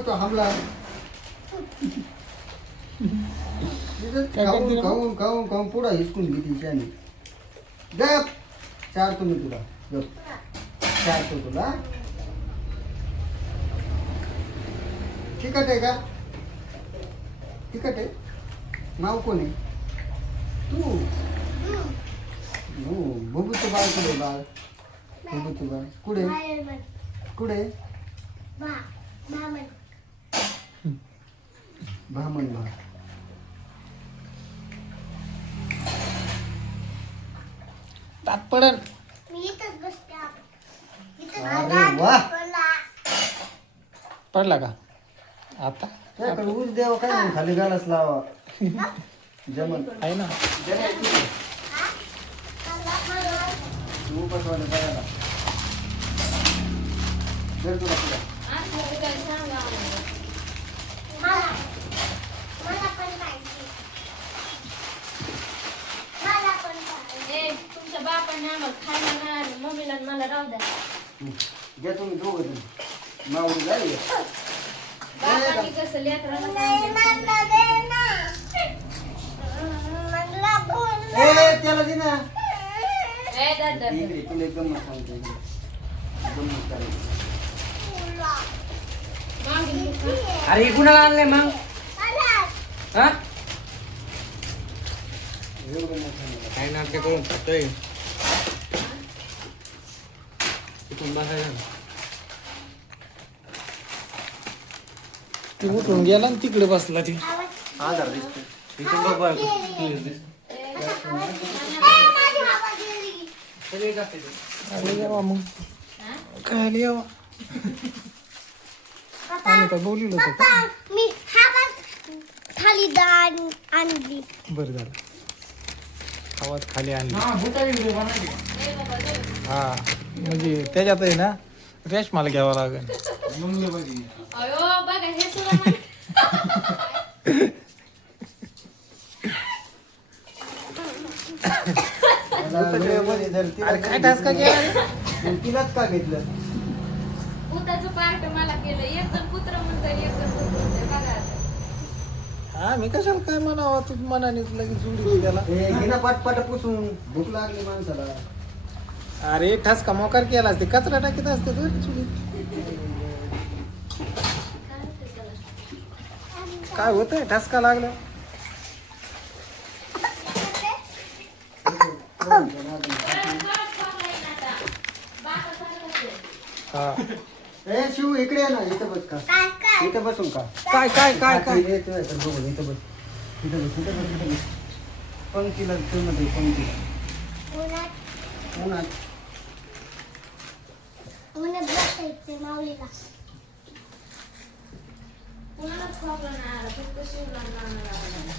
तो हमला खाऊन पुढं हिसकून घेतली त्याने गप चारतो मी तुला गप चारतो तुला तिखट आहे का तिखट आहे नाव कोण आहे तू हो बबूचं बाळ कुठे बाळ बबूचं बाळ कुठे कुठे भामण बा ताप पडन अरे वा पडला का आता ऊस द्यावं काय नाही खाली गालाच लावा जमन आहे ना उपासवाले बघायला जर तुला तुमच्या बापाने आम्हाला खायला नाही मम्मीला मला राहू द्या घ्या तुम्ही दोघं जण मावळी जाईल बापाने कसं लेकराला त्याला दे ना दादा इकडे तुला एक गंमत सांगतो इकडे. गंमत करायची. अरे कुणाला आणलंय मग हा एवढं नाही सांगणार. काय नाटक करून खातोय तिथून बसायचं ती उठून गेला आणि तिकडे बसला ती आधार दिसतो तिथून बघ सगळे का आले यावा मग काय आले यावा आम्ही काय बोललो होतो का मी खाली दाण आणली बरं झालं आवाज खाली आणली हा भूता व्हिडिओ बनवली हा म्हणजे त्याच्यात आहे ना रेश मला घ्यावा लागेल मंगलवारी अयो बघा हे सुद्धा म्हण- मला वेळेमध्ये जर तिला अरे काय टास्क का केला रे? मग तिलाच का घेतलं भूताचं पार्ट मला केलं एक जण कुत्र म्हणतोय एक जण भूत म्हणतोय बघा आता. हा मी कशाला काय म्हणावा तू मनानेच लगेच जोडी त्याला हे घेणं पाटपाट पुसून भूक लागली माणसाला अरे ठसका मोकार केला असते कचरा टाकीत असते तू चुलीत काय होतंय ठसका लागला हा ए शिव इकडे ये ना इथं बस का काय काय इथं बसून का काय काय काय काय इथं बस इथं बस इथं बस पंक्तीला ठेवून दे पंक्तीला उन्हात उन्हात उन्हात बसायचं माऊलीला कोणालाच खोकला नाही आला फक्त शिवला नानाला आला.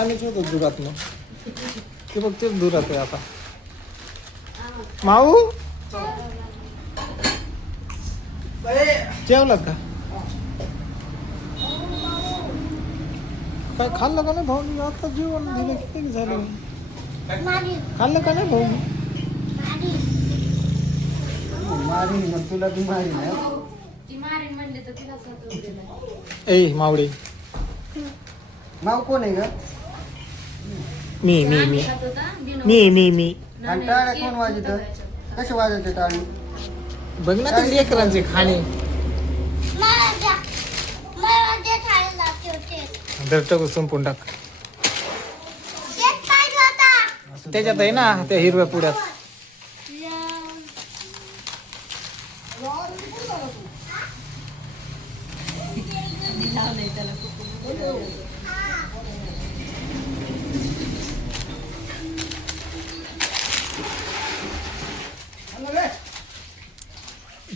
आम्हीच होतो दुरात मग ते बघ तेच दुरात आहे आता माऊ जेवलात का काय खाल्लं का नाही भाऊ मी आता जेवण दिलं किती झालं मारी खाल्लं का नाही भाऊ मी मारी मारी मग तुला ती मारी ना ती मारीन म्हणले तर तिला स्वतः दिला ए मावडे माव कोण आहे ग मी मी मी खात होता बिनो मी आणि टाळ्या कोण वाजत कसे वाजायचे टाळी बघ ना ते लेकरांचे खाणे मला ते खायला लागते होते दर्टक संपून टाक तेच पाहिजे होता त्याच्यात आहे ना त्या हिरव्या पुड्यात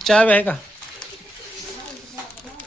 चहा आहे का